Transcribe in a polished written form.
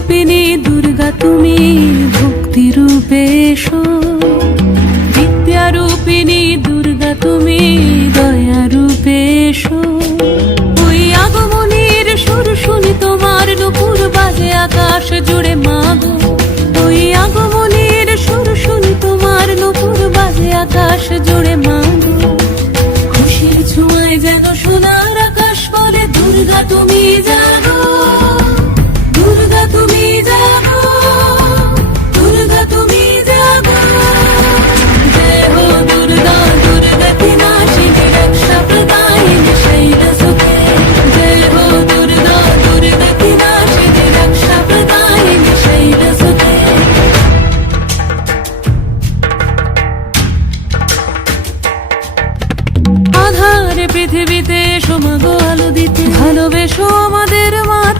রূপিণী দুর্গা তুমি ভক্তি রূপে এসো, বিদ্যা রূপিণী দুর্গা তুমি দয়া রূপে এসো। ওই আগমনের সুর শুনি তোমার নুপুর বাজে আকাশ জুড়ে মাগো, ওই আগমনের সুর শুনি তোমার নুপুর বাজে আকাশ জুড়ে মাগো। খুশির ছোঁয়ায় যেন সোনার আকাশ বলে দুর্গা তুমি জাগো।